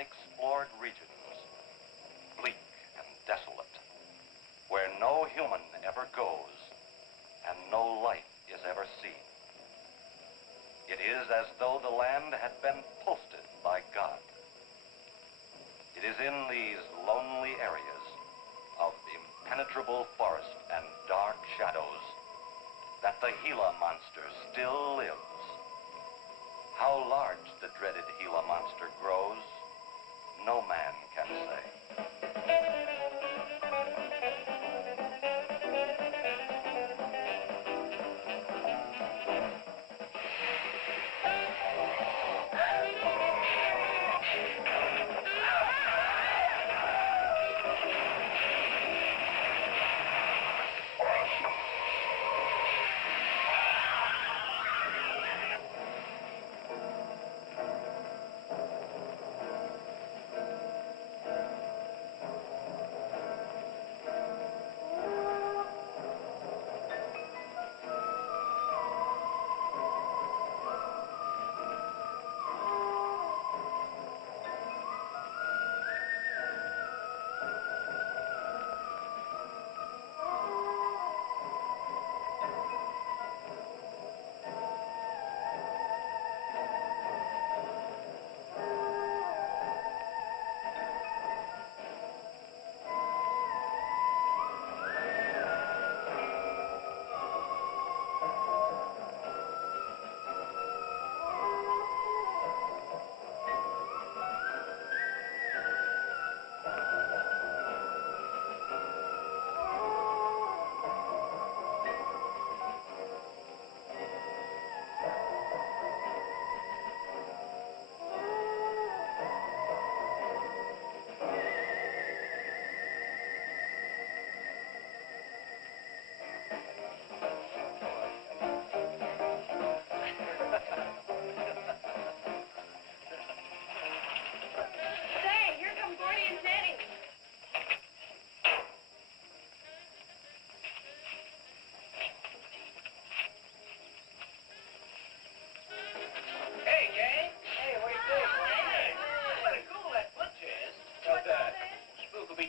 unexplored regions, bleak and desolate, where no human ever goes and no life is ever seen. It is as though the land had been posted by God. It is in these lonely areas of impenetrable forest and dark shadows that the Gila Monster still lives. How large the dreaded Gila Monster grows, no man can say.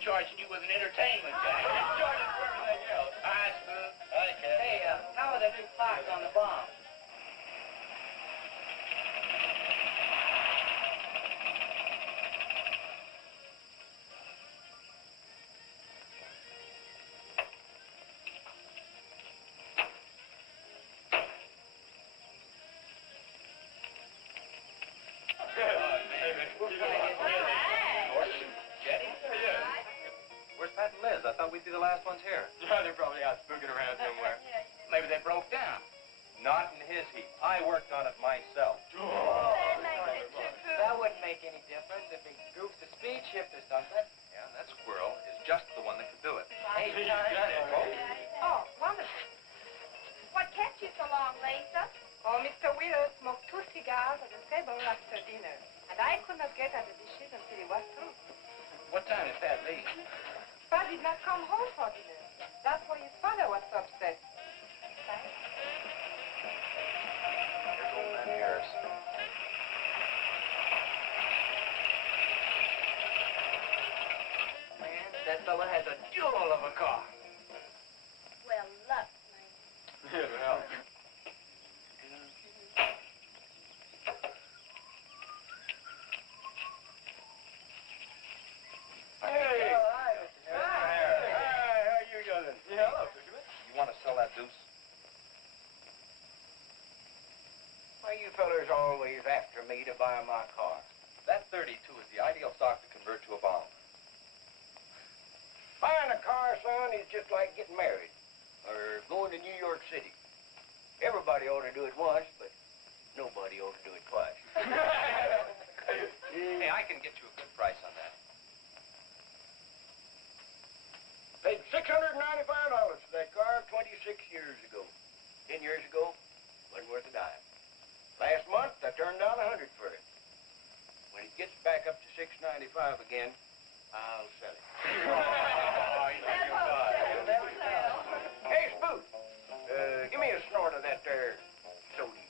Charging you with an entertainment game. Charging for everything else. Hi, Spook. Hi, Ken. Hey, how are the new clocks on the bomb? I thought we'd be the last ones here. Yeah, they're probably out spooking around somewhere. Maybe they broke down. Not in his heat. I worked on it myself. That wouldn't make any difference if he goofed the speed shift or something. Yeah, that squirrel is just the one that could do it. Hey, He's got it. Oh, wonderful. What kept you so long, Lisa? Oh, Mr. Wheeler smoked 2 cigars at the table after dinner, and I could not get at the dishes until he was through. What time did Pat leave? Pat did not come home for dinner. That's why his father was so upset. Here's old man Harris. Man, that fella has a jewel of a car. Well, luck, man. Yeah, well. Fellas always after me to buy my car. That 32 is the ideal stock to convert to a bomb. Buying a car, son, is just like getting married or going to New York City. Everybody ought to do it once, but nobody ought to do it twice. Hey, I can get you a good price on that. Paid $695 for that car 26 years ago. 10 years ago, wasn't worth a dime. Last month, I turned down $100 for it. When it gets back up to $695 again, I'll sell it. Hey, Spook, give me a snort of that there sodium.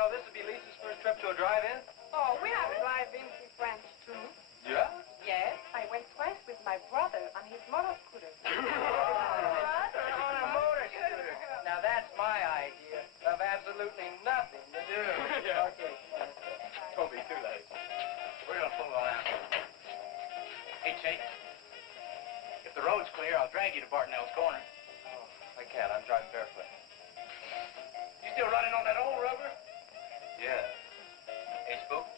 know this would be Lisa's first trip to a drive-in? Oh, we have drive-ins in France, too. Yeah? Yes, I went twice with my brother on his motor scooter. On a motor scooter. Now that's my idea of absolutely nothing to do. Yeah. Okay. Don't be too late. We're gonna pull around. Hey, Chase. If the road's clear, I'll drag you to Bartonell's corner. Oh, I can't. I'm driving barefoot. You still running on that old rubber? Yeah. Hey, Spook,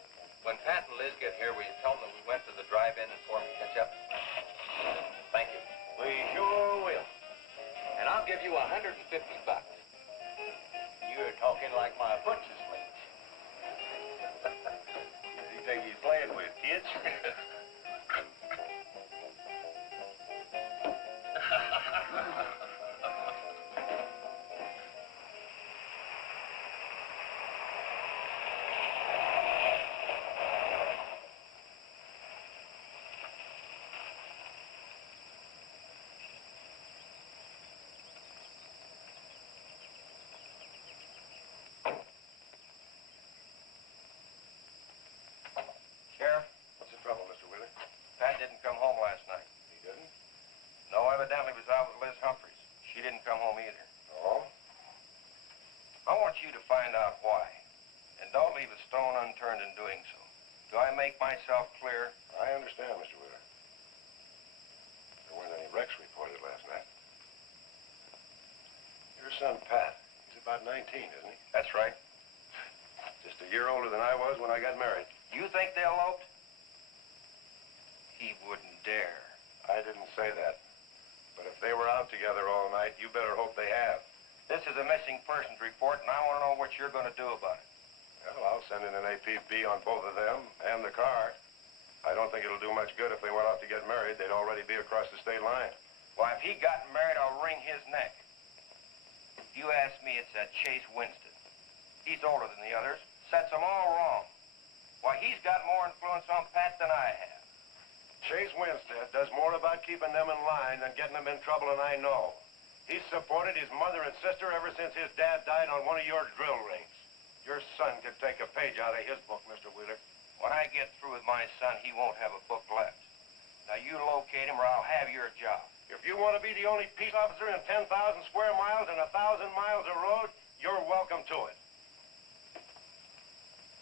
when Pat and Liz get here, will you tell them that we went to the drive-in and for them to catch up? Thank you. We sure will. And I'll give you $150. You're talking like my butcher's mate. Does he think he's playing with, kids? Sheriff, What's the trouble, Mr. Wheeler? Pat didn't come home last night. He didn't? No, evidently was out with Liz Humphreys. She didn't come home either. Oh? I want you to find out why. And don't leave a stone unturned in doing so. Do I make myself clear? I understand, Mr. Wheeler. There weren't any wrecks reported last night. Your son, Pat, he's about 19, isn't he? That's right. Just a year older than I was when I got married. You think they eloped? He wouldn't dare. I didn't say that. But if they were out together all night, you better hope they have. This is a missing persons report, and I want to know what you're going to do about it. Well, I'll send in an APB on both of them and the car. I don't think it'll do much good if they went off to get married. They'd already be across the state line. Why, if he got married, I'll wring his neck. If you ask me, it's that Chase Winston. He's older than the others. Sets them all wrong. Why, he's got more influence on Pat than I have. Chase Winstead does more about keeping them in line than getting them in trouble, and I know. He's supported his mother and sister ever since his dad died on one of your drill rings. Your son could take a page out of his book, Mr. Wheeler. When I get through with my son, he won't have a book left. Now, you locate him or I'll have your job. If you want to be the only peace officer in 10,000 square miles and 1,000 miles of road, you're welcome to it.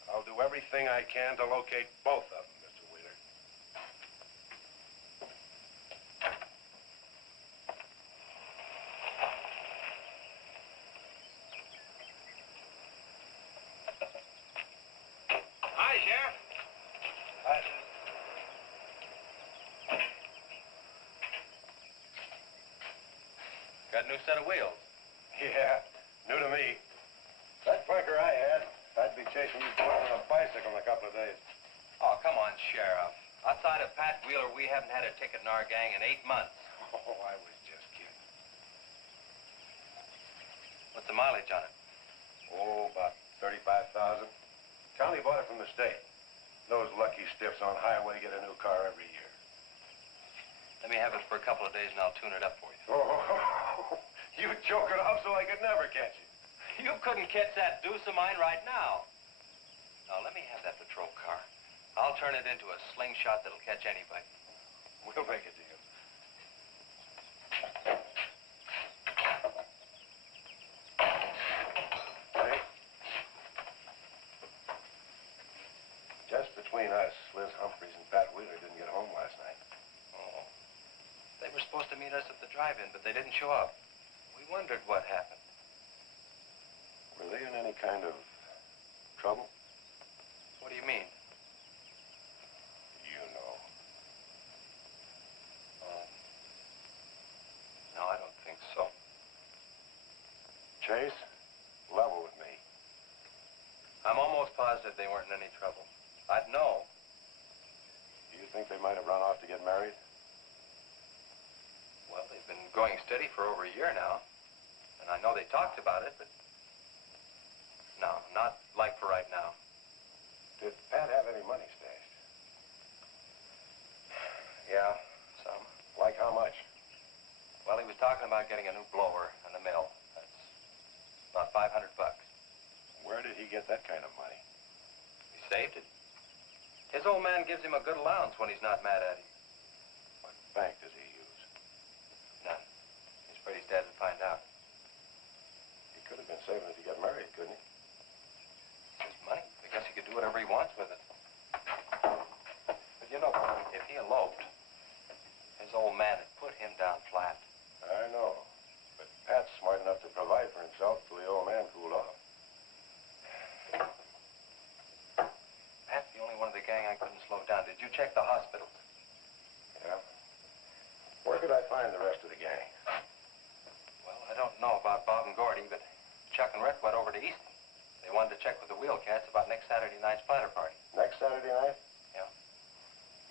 I'll do everything I can to locate both of them, Mr. Wheeler. Hi, Sheriff. Got a new set of wheels. Yeah, new to me. That clunker I had, I'd be chasing you boys on a bicycle in a couple of days. Oh, come on, Sheriff. Outside of Pat Wheeler, we haven't had a ticket in our gang in 8 months. Oh, I was just kidding. What's the mileage on it? Oh, about 35,000. County bought it from the state. Those lucky stiffs on highway get a new car every year. Let me have it for a couple of days and I'll tune it up for you. Oh, you choke it off so I could never catch you. You couldn't catch that deuce of mine right now. Now, let me have that patrol car. I'll turn it into a slingshot that'll catch anybody. We'll make a deal. Hey. Just between us, Liz Humphreys and Pat Wheeler didn't get home last night. Oh. They were supposed to meet us at the drive-in, but they didn't show up. We wondered what happened. Were they in any kind of trouble? What do you mean? You know. No, I don't think so. Chase, level with me. I'm almost positive they weren't in any trouble. I'd know. Do you think they might have run off to get married? Well, they've been going steady for over a year now. And I know they talked about it, but... No, not like for right now. Did Pat have any money stashed? Yeah, some. Like how much? Well, he was talking about getting a new blower and a mill. That's about $500. Where did he get get that kind of money? He saved it. His old man gives him a good allowance when he's not mad at him. What bank does he use? None. He's afraid his dad would find out. He could have been saving it to get married, couldn't he? It's his money. I guess he could do whatever he wants with it. But you know, if he eloped, his old man had put him down flat. I know. But Pat's smart enough to provide for himself till the old man cooled off. Pat's the only one of the gang I couldn't slow down. Did you check the hospitals? Yeah? Where could I find the rest of the gang? Well, I don't know about Bob and Gordy, but Chuck and Rhett went over to Easton. They wanted to check with the wheel cats about next Saturday night's splatter party. Next Saturday night? Yeah.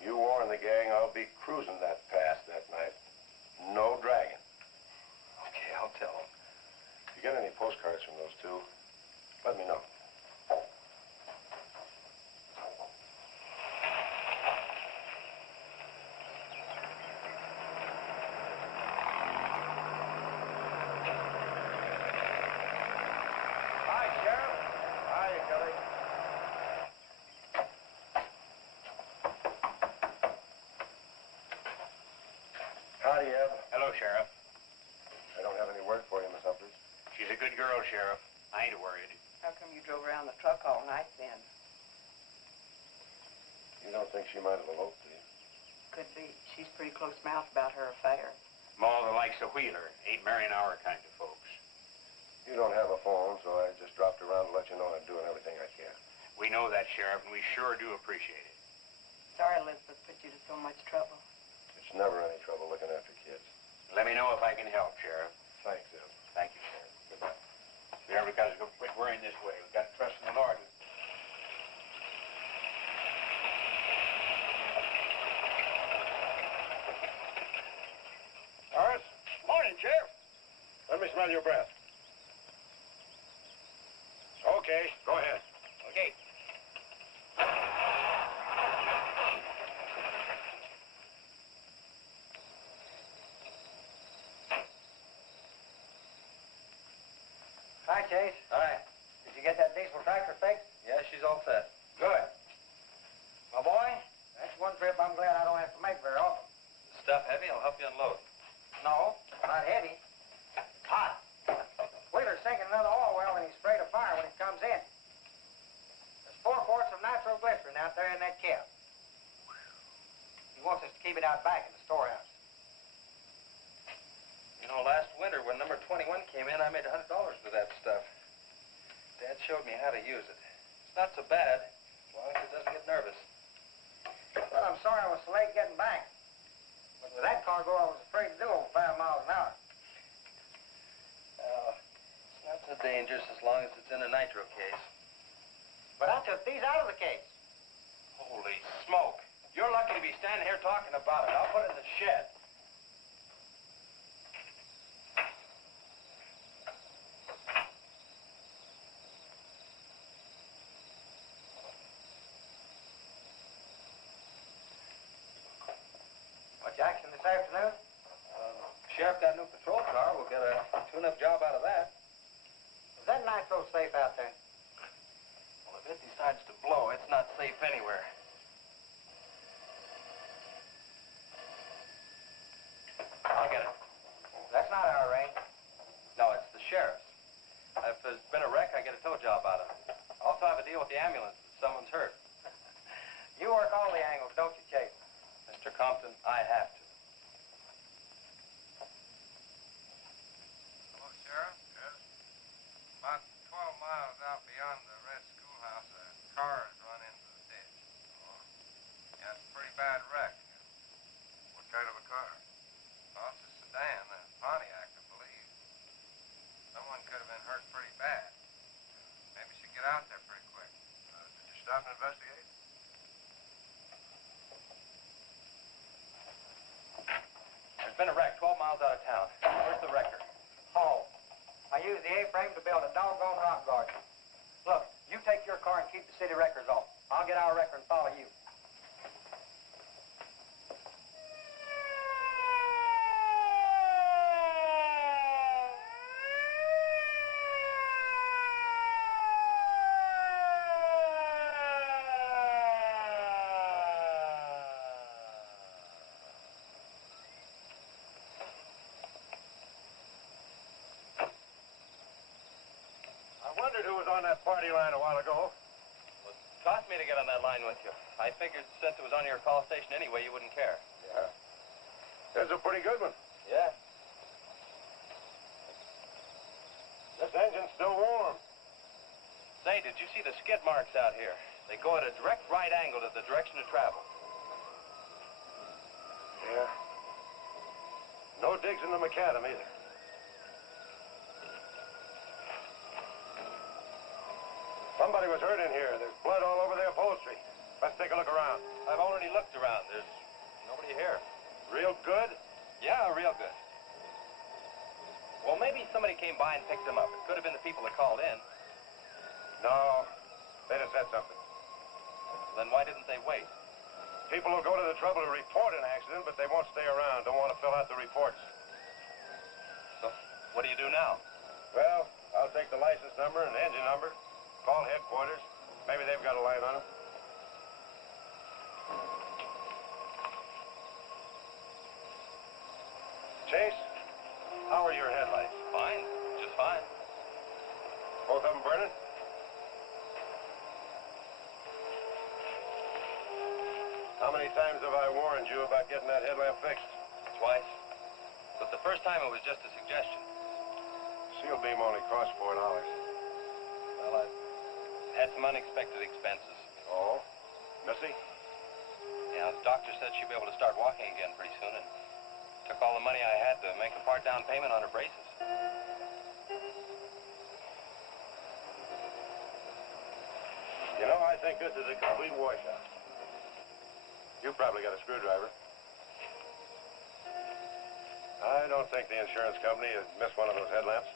You warn the gang I'll be cruising that pass that night. No dragging. Okay, I'll tell them. If you get any postcards from those two, let me know. Hi, Sheriff. Hi, Kelly. Howdy, Eb. Hello, Sheriff. I don't have any word for you, Miss Humphries. She's a good girl, Sheriff. I ain't worried. How come you drove around the truck all night then? You don't think she might have eloped, do you? Could be. She's pretty close-mouthed about her affair. Ma the likes of Wheeler ain't marrying our kind of folks. You don't have a phone, so I just dropped around to let you know I'm doing everything I can. We know that, Sheriff, and we sure do appreciate it. Sorry Elizabeth put you to so much trouble. It's never any trouble looking after kids. Let me know if I can help, Sheriff. Thanks, Eb. Thank you, Sheriff. Goodbye. We ever got to go quit worrying this way. We've got to trust in the Lord. Horace? Morning, Sheriff. Let me smell your breath. Okay, go ahead. Okay. Hi, Chase. Hi. Did you get that diesel tractor fixed? Yeah, she's all set. Good. My boy, that's one trip I'm glad I don't have to make very often. The stuff heavy? I'll help you unload. No, not heavy. It's hot. Wheeler's sinking another oil well and he's afraid of fire when it comes in. There's 4 quarts of nitroglycerin out there in that cap. He wants us to keep it out back in the storehouse. You know, last winter when number 21 came in, I made $100 with that stuff. Dad showed me how to use it. It's not so bad, as long as it doesn't get nervous. Well, I'm sorry I was so late getting back. But with that cargo, I was afraid to do over 5 miles an hour. It's not so dangerous as long as it's in a nitro case. But I took these out of the case. Holy smoke. You're lucky to be standing here talking about it. I'll put it in the shed. Much action this afternoon? Sheriff got a new patrol car. We'll get a tune-up job out of that. Is that nitro safe out there? Well, if it decides to blow, it's not safe anywhere. I'll get it. That's not our range. No, it's the sheriff's. If there's been a wreck, I get a tow job out of it. I also have a deal with the ambulance if someone's hurt. You work all the angles, don't you, Chase? Mr. Compton, I have to. Hello, Sheriff. Yes. About 12 miles out beyond the red schoolhouse, a car has run into the ditch. Oh? Yeah, it's a pretty bad wreck. What kind of a car? Oh, it's a sedan, a Pontiac, I believe. Someone could have been hurt pretty bad. Maybe we should get out there pretty quick. Did you stop and investigate? There's been a wreck 12 miles out of town. Where's the wrecker? Oh, I used the A-frame to build a doggone rock garden. Look, you take your car and keep the city wreckers off. I'll get our wrecker and follow you. wondered who was on that party line a while ago. Well, it cost me to get on that line with you. I figured since it was on your call station anyway, you wouldn't care. Yeah. That's a pretty good one. Yeah. This engine's still warm. Say, did you see the skid marks out here? They go at a direct right angle to the direction of travel. Yeah. No digs in the macadam either. Somebody was hurt in here. There's blood all over the upholstery. Let's take a look around. I've already looked around. There's nobody here. Real good? Yeah, real good. Well, maybe somebody came by and picked them up. It could have been the people that called in. No. They'd have said something. Then why didn't they wait? People will go to the trouble to report an accident, but they won't stay around. Don't want to fill out the reports. So, what do you do now? Well, I'll take the license number and engine number. Call headquarters. Maybe they've got a line on them. Chase, how are your headlights? Fine. Just fine. Both of them burning? How many times have I warned you about getting that headlamp fixed? Twice. But the first time it was just a suggestion. Seal beam only costs $4. Well, I had some unexpected expenses. Oh? Missy? Yeah, the doctor said she'd be able to start walking again pretty soon, and took all the money I had to make a part down payment on her braces. You know, I think this is a complete washout. You probably got a screwdriver. I don't think the insurance company has missed one of those headlamps.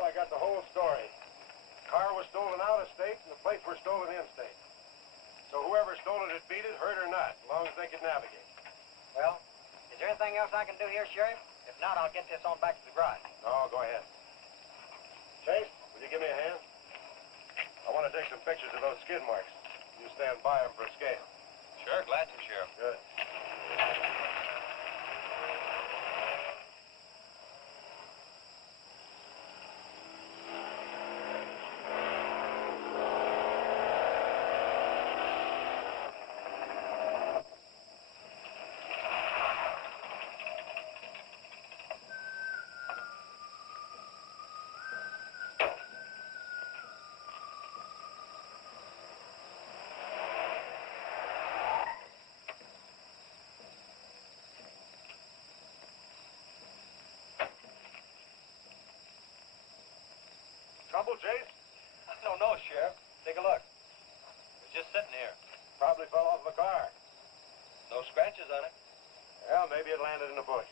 I got the whole story. Car was stolen out of state and the plates were stolen in state. So whoever stole it had beat it, hurt or not, as long as they could navigate. Well, is there anything else I can do here, Sheriff? If not, I'll get this on back to the garage. No, go ahead. Chase, will you give me a hand? I want to take some pictures of those skid marks. You stand by them for a scale. Sure, glad to, Sheriff. Good. Trouble, Chase? I don't know, Sheriff. Take a look. It was just sitting here. Probably fell off the car. No scratches on it. Well, maybe it landed in a bush.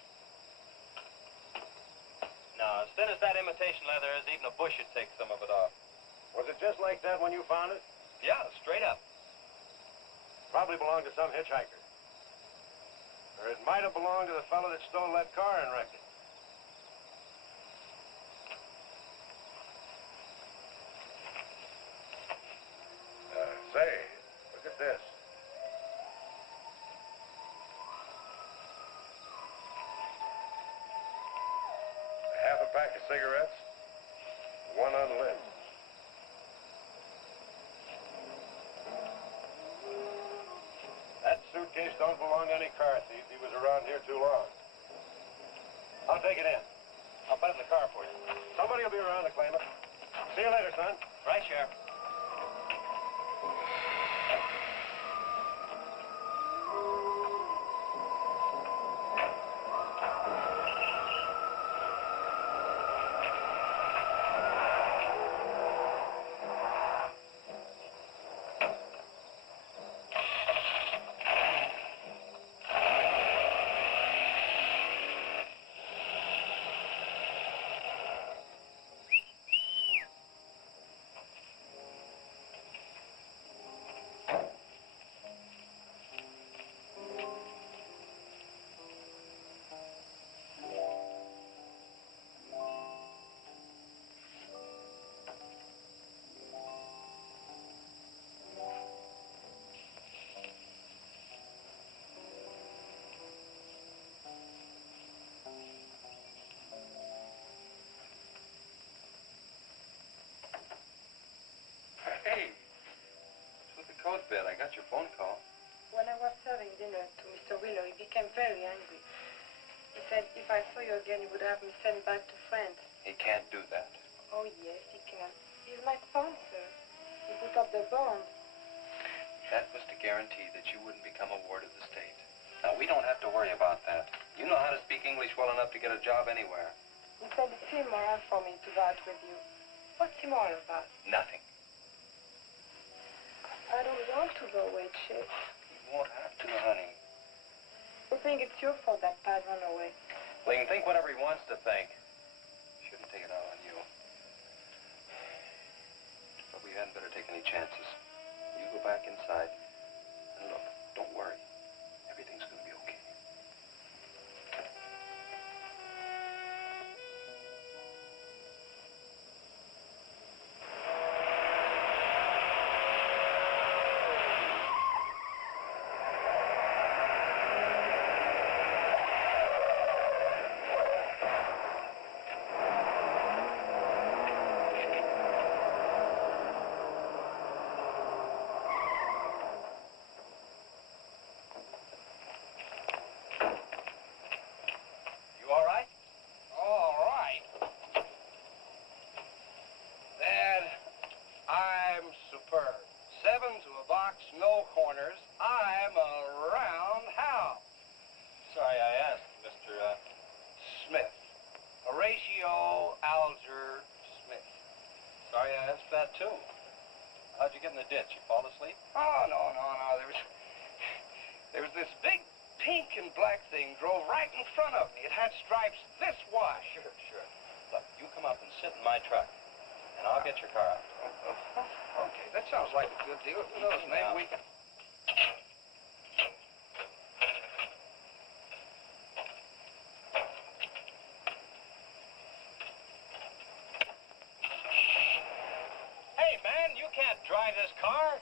No, as thin as that imitation leather is, even a bush would take some of it off. Was it just like that when you found it? Yeah, straight up. Probably belonged to some hitchhiker. Or it might have belonged to the fellow that stole that car and wrecked it. Say, look at this. Half a pack of cigarettes, one unlit. case don't belong to any car thief. He was around here too long. I'll take it in. I'll put it in the car for you. Somebody will be around to claim it. See you later, son. Right, Sheriff. Hey, what's with the coat bed? I got your phone call. When I was serving dinner to Mr. Wheeler, he became very angry. He said if I saw you again, he would have me sent back to France. He can't do that. Oh, yes, he can. He's my sponsor. He put up the bond. That was to guarantee that you wouldn't become a ward of the state. Now, we don't have to worry about that. You know how to speak English well enough to get a job anywhere. He said it's immoral for me to vouch with you. What's immoral about? Nothing. I don't want to go away, Chief. You won't have to, honey. I think it's your fault that Pat ran away. Well, he can think whatever he wants to think. Shouldn't take it out on you. But we hadn't better take any chances. You go back inside. And look, don't worry. Everything's going to be okay. How'd you get in the ditch? You fall asleep? Oh, no. There was this big pink and black thing drove right in front of me. It had stripes this wide. Sure. Look, you come up and sit in my truck, and I'll get your car out. Okay, that sounds like a good deal. Who knows, maybe we can... Hey, man, you can't drive this car.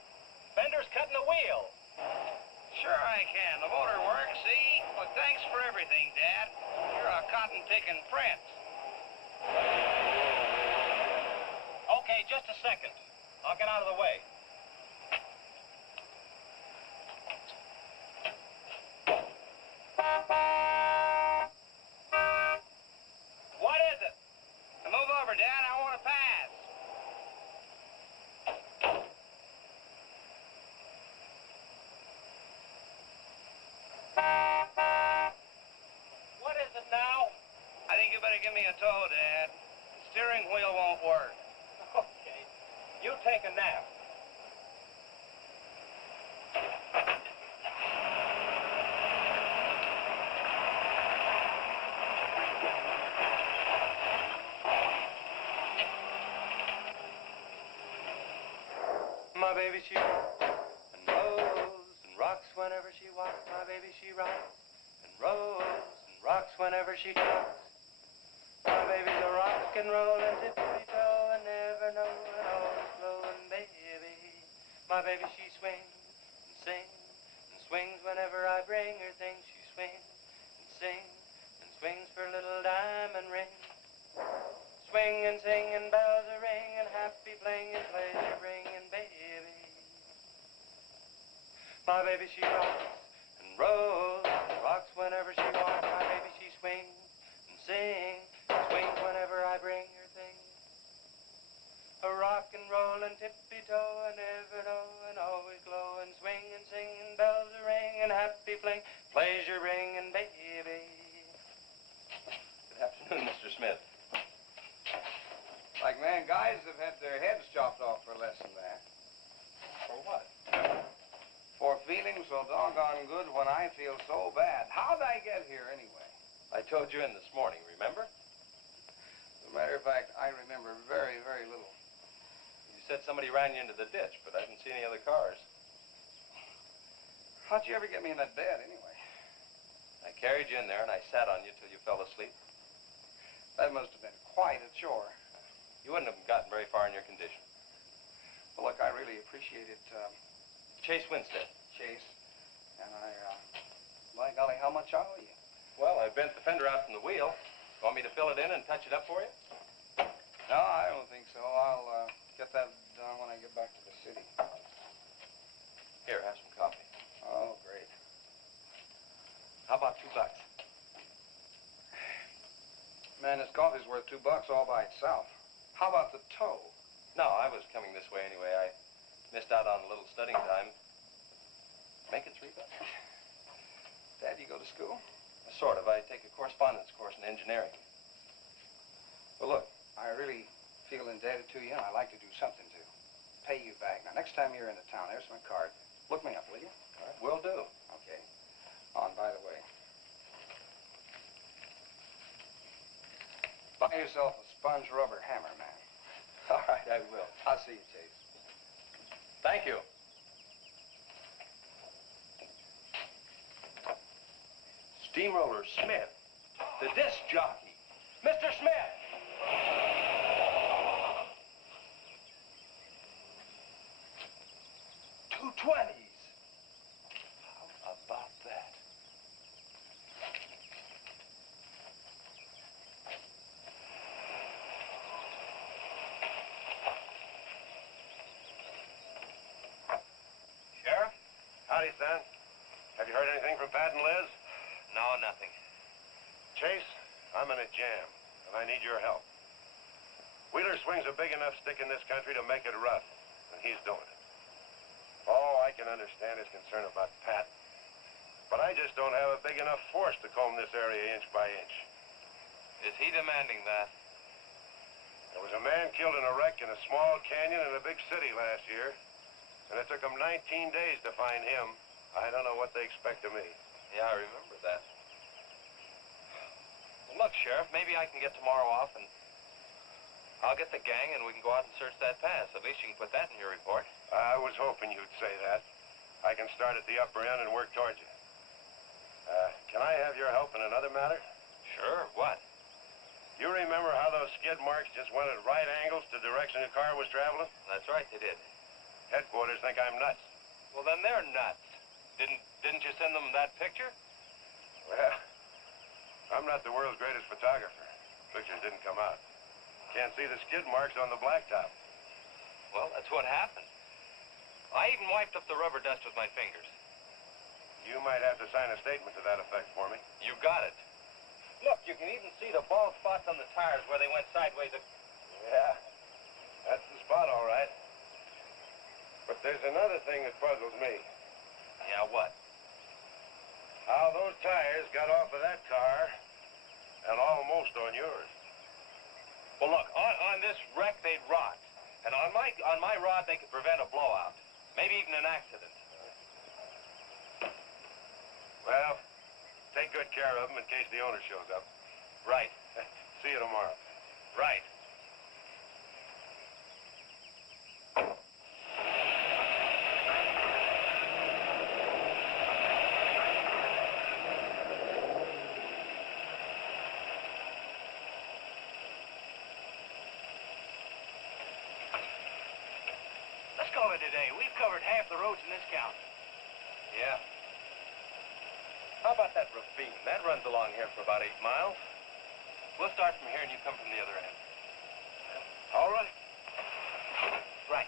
Bender's cutting the wheel. Sure I can. The motor works, see? Well, thanks for everything, Dad. You're a cotton-picking prince. Okay, just a second. I'll get out of the way. What is it? Move over, Dad. I want to pass. What is it now? I think you better give me a tow, Dad. The steering wheel won't work. Okay. You take a nap. My baby, she rocks and rolls and rocks whenever she walks. My baby, she rocks and rolls and rocks whenever she talks. My baby's a rock and rollin' tippity-toe and never knowin' always blowin' baby. My baby, she swings and sings and swings whenever I bring her things. She swings and sings and swings for a little diamond ring. Swing and sing and bells are ring and happy fling and pleasure bringing baby. My baby, she rocks and rolls and rocks whenever she walks. My baby, she swings and sings, swings whenever I bring her things. A rock and roll and tippy-toe and ever-know and always glow and swing and sing and bells a ring and happy fling, pleasure ring and baby. Good afternoon, Mr. Smith. Like man, guys have had their heads chopped off for less than that. For what? For feeling so doggone good when I feel so bad. How'd I get here anyway? I told you in this morning, remember? As a matter of fact, I remember very, very little. You said somebody ran you into the ditch, but I didn't see any other cars. How'd you ever get me in that bed anyway? I carried you in there and I sat on you till you fell asleep. That must have been quite a chore. You wouldn't have gotten very far in your condition. Well, look, I really appreciate it, Chase Winstead. Chase. And by golly, how much I owe you? Well, I bent the fender out from the wheel. Want me to fill it in and touch it up for you? No, I don't think so. I'll get that done when I get back to the city. Here, have some coffee. Oh, great. How about $2? Man, this coffee's worth $2 all by itself. How about the tow? No, I was coming this way anyway. I missed out on a little studying time. Make it $3. Dad, you go to school? Sort of. I take a correspondence course in engineering. Well, look, I really feel indebted to you, and I'd like to do something to pay you back. Now, next time you're in the town, there's my card. Look me up, will you? All right, will do. Okay. Oh, and by the way, buy yourself a sponge rubber hammer, man. All right, I will. I'll see you, Chase. Thank you. Steamroller Smith, the disc jockey. Mr. Smith! 220s. How about that? Sheriff? Howdy, son. Have you heard anything from Pat and Liz? No, nothing. Chase, I'm in a jam, and I need your help. Wheeler swings a big enough stick in this country to make it rough, and he's doing it. Oh, I can understand his concern about Pat, but I just don't have a big enough force to comb this area inch by inch. Is he demanding that? There was a man killed in a wreck in a small canyon in a big city last year, and it took them 19 days to find him. I don't know what they expect of me. Yeah, I remember that. Well, look, Sheriff, maybe I can get tomorrow off and I'll get the gang and we can go out and search that pass. At least you can put that in your report. I was hoping you'd say that. I can start at the upper end and work towards you. Can I have your help in another matter? Sure, what? You remember how those skid marks just went at right angles to the direction the car was traveling? That's right, they did. Headquarters think I'm nuts. Well, then they're nuts. Didn't you send them that picture? Well, I'm not the world's greatest photographer. Pictures didn't come out. Can't see the skid marks on the blacktop. Well, that's what happened. I even wiped up the rubber dust with my fingers. You might have to sign a statement to that effect for me. You got it. Look, you can even see the bald spots on the tires where they went sideways. Yeah, that's the spot, all right. But there's another thing that puzzles me. Yeah, what? How those tires got off of that car and almost on yours. Well, look, on this wreck, they'd rot. And on my rod, they could prevent a blowout. Maybe even an accident. Well, take good care of them in case the owner shows up. Right. See you tomorrow. Right. Let's call it a day. We've covered half the roads in this county. Yeah. How about that ravine? That runs along here for about 8 miles. We'll start from here and you come from the other end. All right. Right.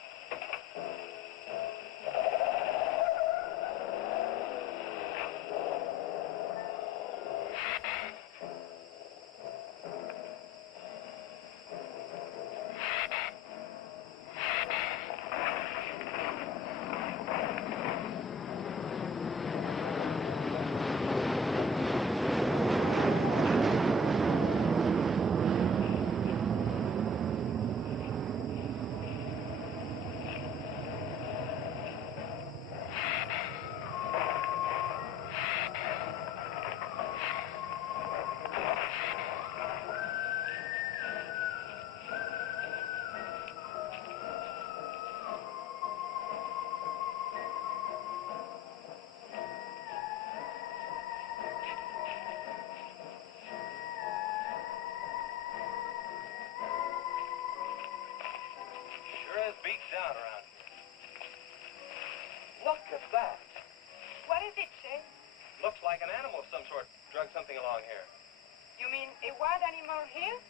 speaks down around here. Look at that. What is it, Chase? Looks like an animal of some sort drug something along here. You mean a wild animal here?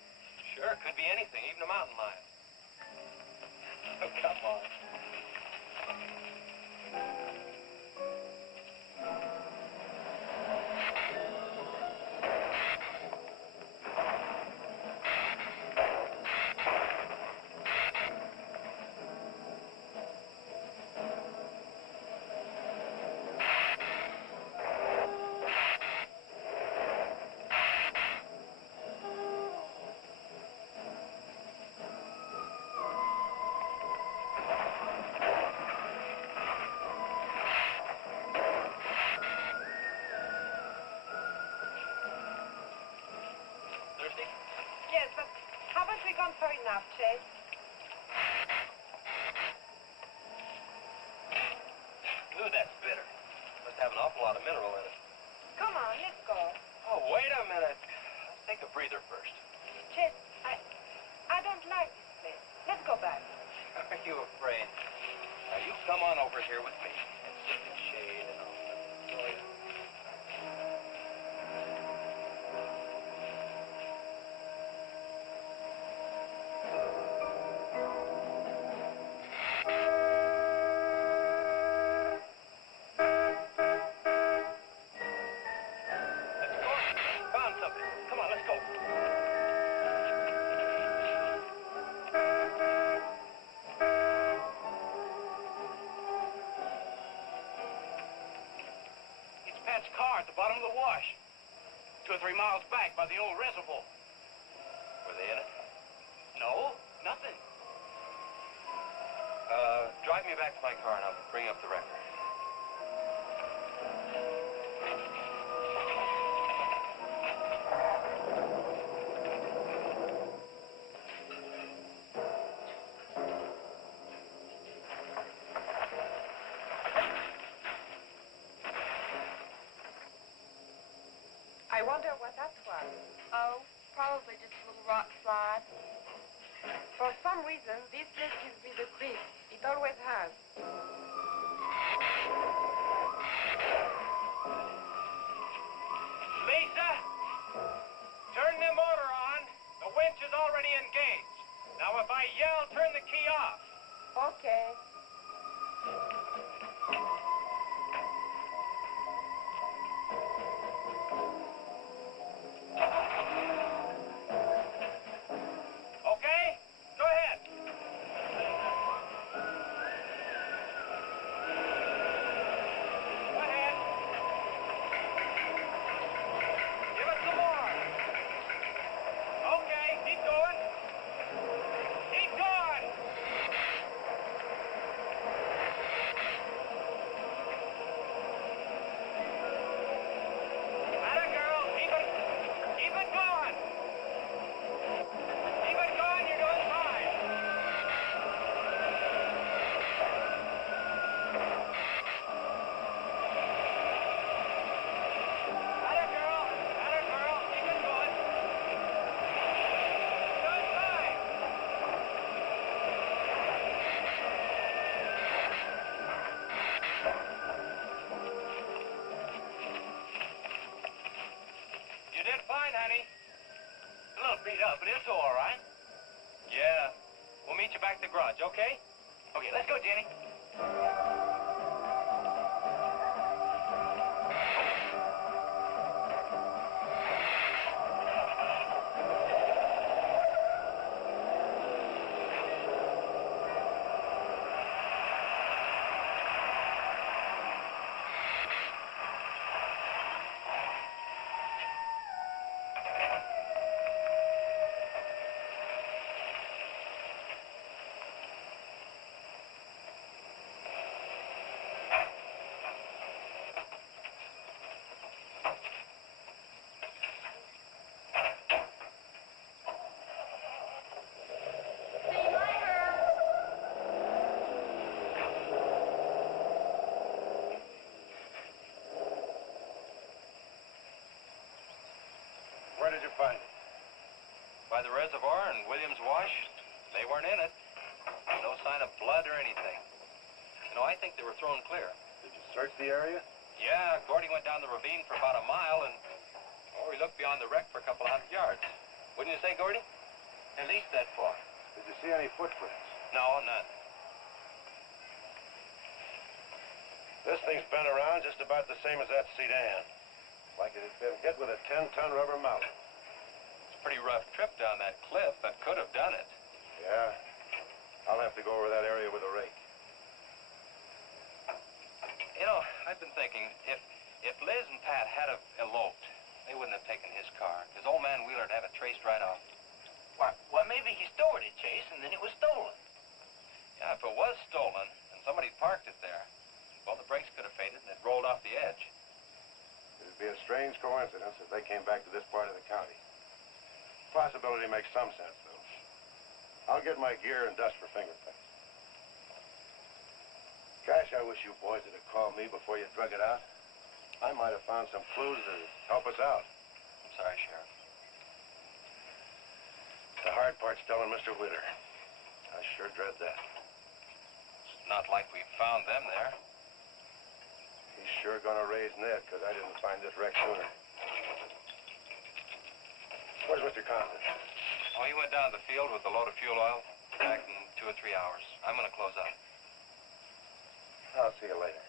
Sure, could be anything, even a mountain lion. Oh, come on. Yes, but haven't we gone far enough, Chase? Ooh, that's bitter. Must have an awful lot of mineral in it. Come on, let's go. Oh, wait a minute. Let's take a breather first. Chase, I don't like this place. Let's go back. Are you afraid? Now, you come on over here with me and sit in shade and all that. Oh, yeah. Car at the bottom of the wash. 2 or 3 miles back by the old reservoir. Were they in it? No, nothing. Drive me back to my car and I'll bring up the record. I wonder what that was. Oh, probably just a little rock slide. For some reason, this place gives me the creep. It always has. Lisa, turn the motor on. The winch is already engaged. Now, if I yell, turn the key off. Okay. Okay? Go ahead. Go ahead. Give it some more. Okay, keep going. Keep going. Atta girl, keep it going. Keep it going, you're doing fine. Atta girl, keep it going. Doing fine. You did fine, honey. A little beat up, but it's all right. Yeah. We'll meet you back at the garage, okay? Okay, let's go, Jenny. Where did you find it? By the reservoir and Williams Wash. They weren't in it. No sign of blood anything. You know, I think they were thrown clear. Did you search the area? Yeah, Gordy went down the ravine for about a mile and, oh, he looked beyond the wreck for a couple of 100 yards. Wouldn't you say, Gordy? At least that far. Did you see any footprints? No, none. This thing's been around just about the same as that sedan. Like it had been hit with a 10-ton rubber mallet. It's a pretty rough trip down that cliff, but could have done it. Yeah. I'll have to go over that area with a rake. You know, I've been thinking, if Liz and Pat had have eloped, they wouldn't have taken his car, because old man Wheeler'd have it traced right off. Well, maybe he stored it, Chase, and then it was stolen. Yeah, if it was stolen, and somebody parked it there, well, the brakes could have faded and it rolled off the edge. It'd be a strange coincidence if they came back to this part of the county. Possibility makes some sense, though. I'll get my gear and dust for fingerprints. Gosh, I wish you boys would have called me before you drug it out. I might have found some clues to help us out. I'm sorry, Sheriff. The hard part's telling Mr. Wheeler. I sure dread that. It's not like we found them there. He's sure gonna raise Ned, because I didn't find this wreck sooner. Where's Mr. Compton? Oh, he went down to the field with a load of fuel oil. Back in 2 or 3 hours. I'm gonna close up. I'll see you later.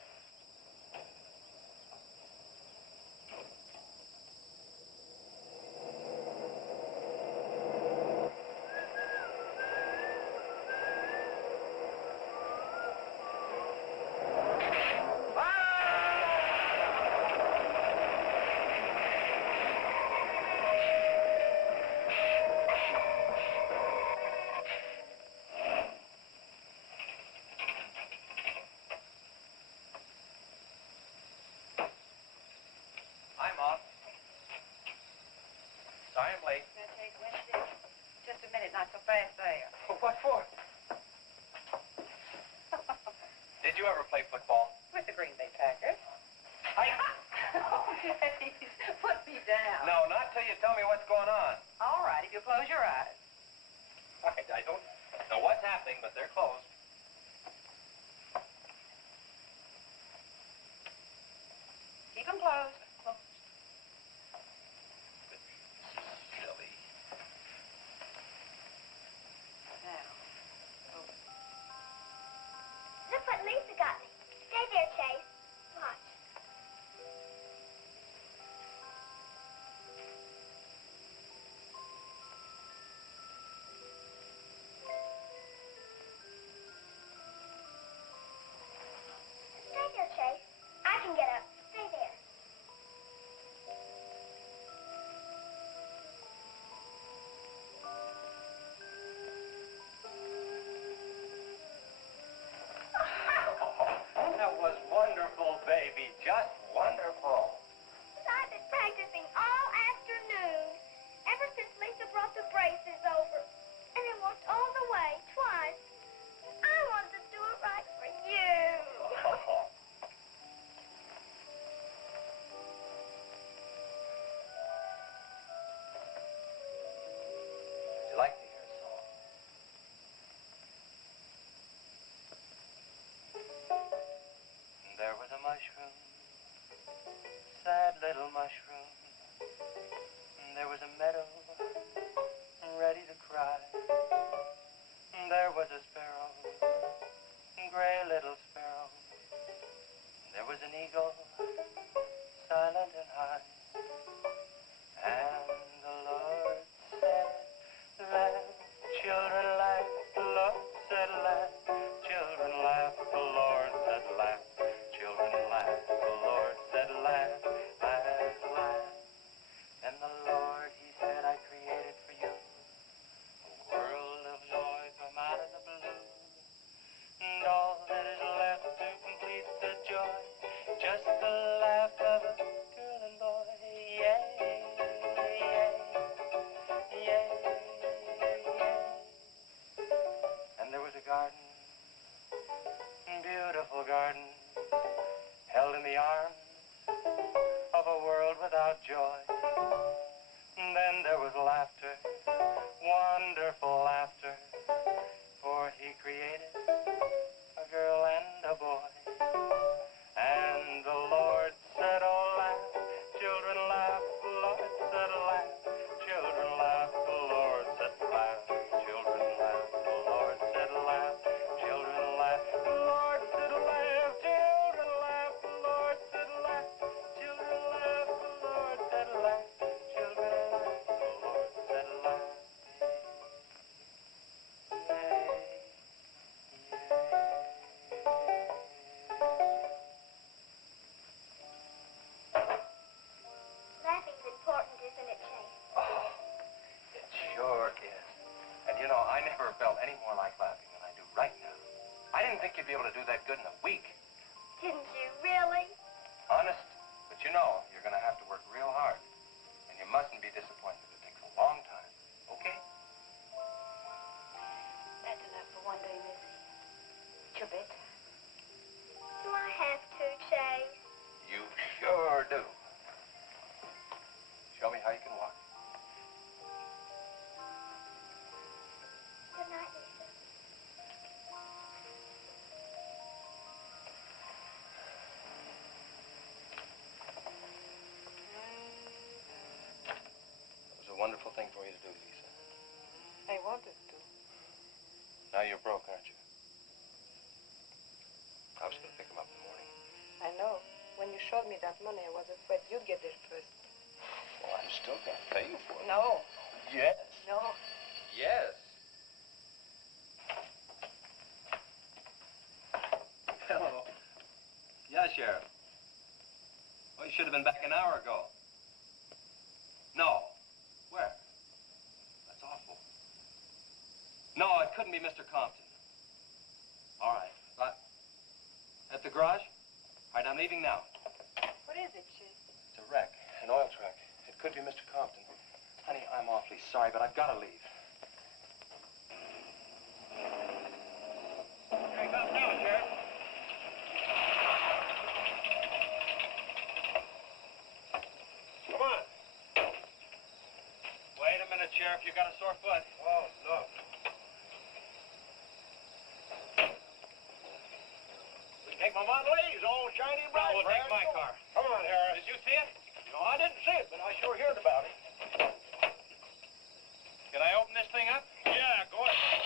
I'm on. Sorry I'm late. Just a minute, not so fast there. What for? Did you ever play football? With the Green Bay Packers. I... Oh, please, put me down. No, not till you tell me what's going on. All right, if you close your eyes. I don't know what's happening, but they're closed. Keep them closed. Silly. Now. Look what Lisa got me. Stay there, Chase. Watch. any more like laughing than I do right now. I didn't think you'd be able to do that good in a week. Didn't you really? Honest. But you know, you're going to have to work real hard. And you mustn't be disappointed. It takes a long time. Okay? That's enough for one day, Missy. It's your bedtime. Do I have to, Chase? You sure do. Show me how you can walk. Good night, Lisa. It was a wonderful thing for you to do, Lisa. I wanted to. Now you're broke, aren't you? I was going to pick him up in the morning. I know. When you showed me that money, I was afraid you'd get there first. Well, I'm still going to pay you for it. No. Yes. No. Yes. Hello. Yeah, Sheriff. Well, you should have been back an hour ago. No. Where? That's awful. No, it couldn't be Mr. Compton. All right. At the garage? All right, I'm leaving now. What is it, Chase? It's a wreck, an oil truck. It could be Mr. Compton. Honey, I'm awfully sorry, but I've got to leave. Here he comes now, Sheriff. Come on. Wait a minute, Sheriff. You got a sore foot. Oh, no. Take my Model A's, all shiny bright. No, we'll take my car. Come on, Harris. Did you see it? No, I didn't see it, but I sure heard about it. Can I open this thing up? Yeah, go ahead.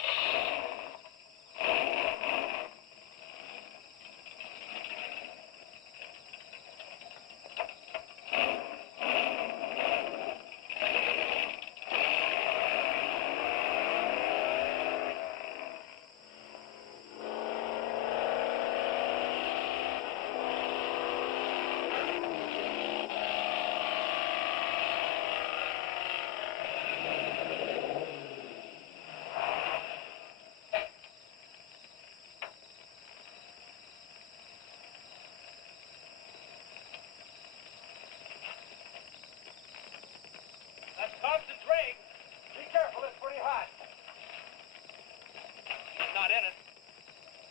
That's Compton's rig. Be careful, it's pretty hot. He's not in it.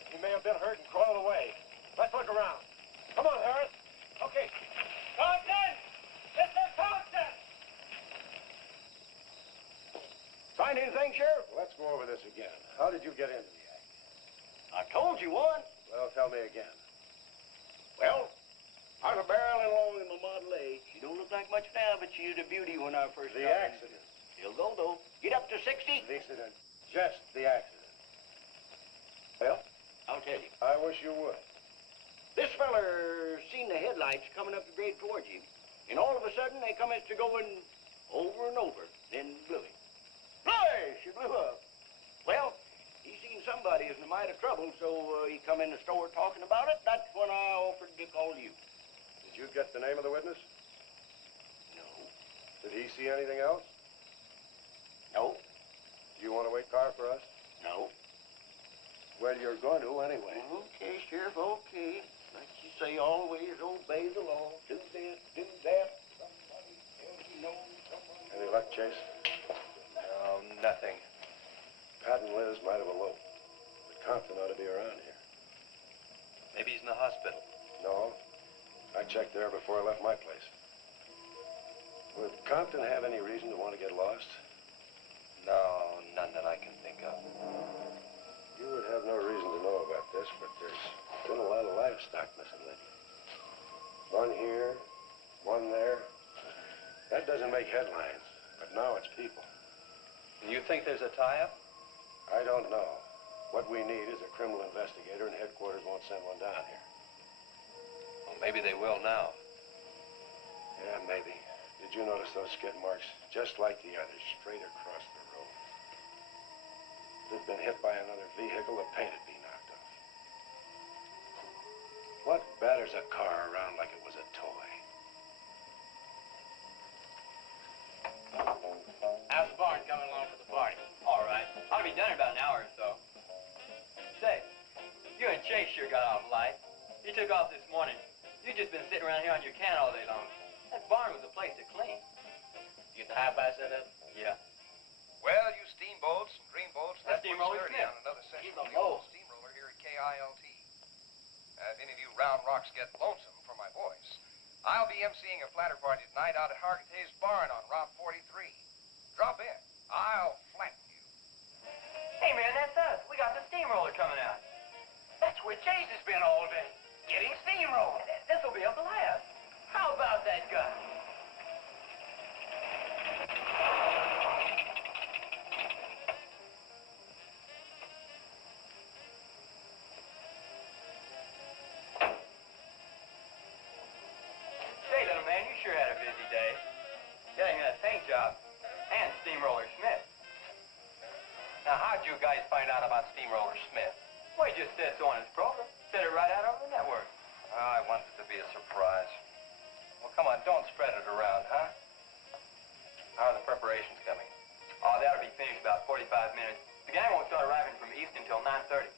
He may have been hurt and crawled away. Let's look around. Come on, Harris. Okay. Compton! Mr. Compton! Find anything, Sheriff? Let's go over this again. How did you get into the act? I told you once. Well, tell me again. Well, I was barreling along in my Model A. She don't look like much now, but she was a beauty when I first The started. accident. She'll go, though. Get up to 60. The accident. Just the accident. Well, I'll tell you. I wish you would. This feller seen the headlights coming up the grade towards him, and all of a sudden they come to going over and over, then blew him. Flash! She blew up. Well, he seen somebody was in a mite of trouble, so he come in the store talking about it. That's when I offered to call you. Did you get the name of the witness? No. Did he see anything else? No. Do you want to wait car for us? No. Well, you're going to anyway. Okay, Sheriff, okay. Like you say, always obey the law. Do this, do that. Somebody else you know, somebody. Any luck, Chase? No, nothing. Pat and Liz might have eloped, but Compton ought to be around here. Maybe he's in the hospital. No, I checked there before I left my place. Would Compton have any reason to want to get lost? No, none that I can think of. You would have no reason to know about this, but there's been a lot of livestock missing lately. One here, one there. That doesn't make headlines, but now it's people. You think there's a tie-up? I don't know. What we need is a criminal investigator, and headquarters won't send one down here. Well, maybe they will now. Yeah, maybe. Did you notice those skid marks? Just like the others, straight across the road. If it'd been hit by another vehicle, the paint would be knocked off. What batters a car around like it was a toy? How's the barn coming along for the party? All right. I'll be done in about an hour or so. Chase sure got off light. He took off this morning. You just been sitting around here on your can all day long. That barn was a place to clean. You get the high five set up? Yeah. Well, you steamboats and dreamboats, That that's steamroller sturdy Smith. on another session Keep of 'em the old low. steamroller here at KILT. If any of you round rocks get lonesome for my voice, I'll be emceeing a flatter party tonight out at Hargitay's barn on Route 43. Drop in. I'll flatten you. Hey, man, that's us. We got the steamroller coming out. That's where Chase has been all day, getting steamrolled. This'll be a blast. How about that guy? Say, little man, you sure had a busy day. Getting that paint job and Steamroller Smith. Now, how'd you guys find out about Steamroller Smith? Well, he just said so on his program. Said it right out over the network. I wanted it to be a surprise. Well, come on, don't spread it around, huh? How are the preparations coming? Oh, that'll be finished about 45 minutes. The gang won't start arriving from east until 9:30.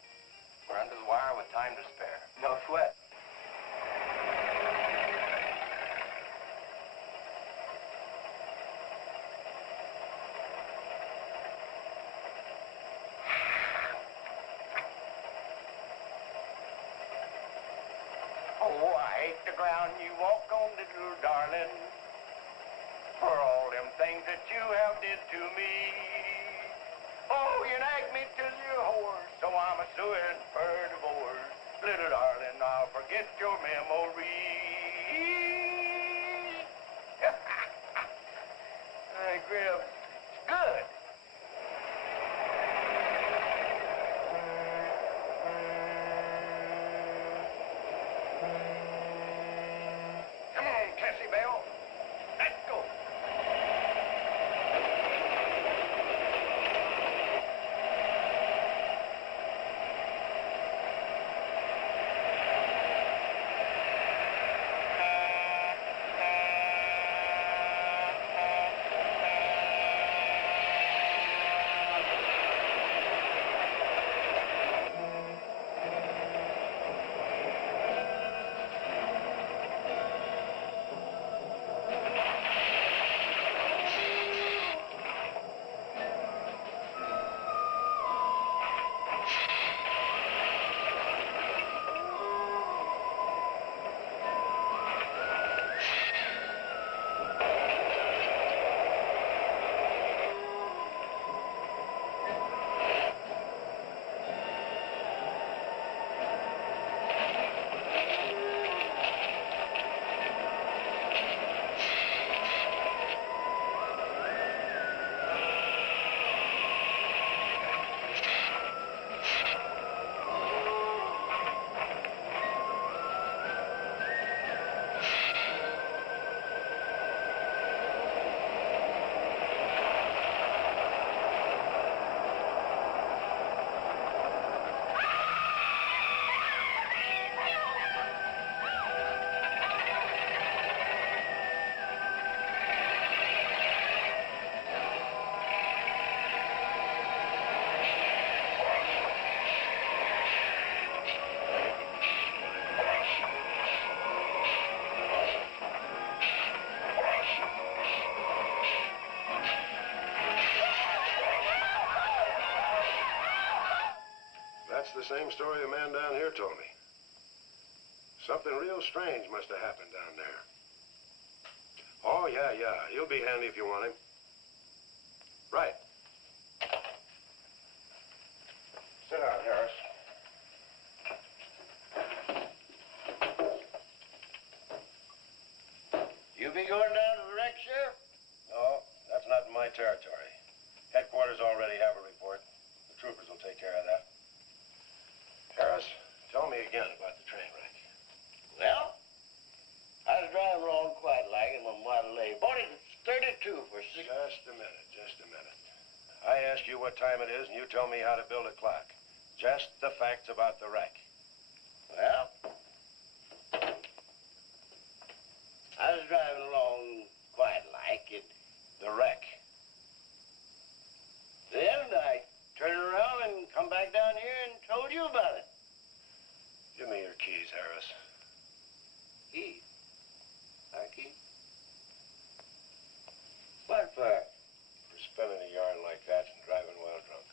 We're under the wire with time to spare. No sweat. Oh, I hate the ground you walk on, little darling, for all them things that you have did to me. Oh, you nagged me till you're hoarse, so I'm a suing for divorce. Little darling, I'll forget your memory. Hey, Grib, it's good. Come on, Cassie Bell. Let's go. That's the same story the man down here told me. Something real strange must have happened down there. Oh, yeah. He'll be handy if you want him. Right. Sit down, Harris. You be going down to the wreck, Sheriff? No, that's not in my territory. Headquarters already have a report. The troopers will take care of that. Harris, tell me again about the train wreck. Well, I was driving along quite like in my Model A. Bought it at 32 for $6. Just a minute. I ask you what time it is, and you tell me how to build a clock. Just the facts about the wreck. Well, I was driving along quite like it. The wreck. Then I turned around and come back down here and told you about it. Harris. Keith? Hi, Keith. What for? For spinning a yarn like that and driving while drunk.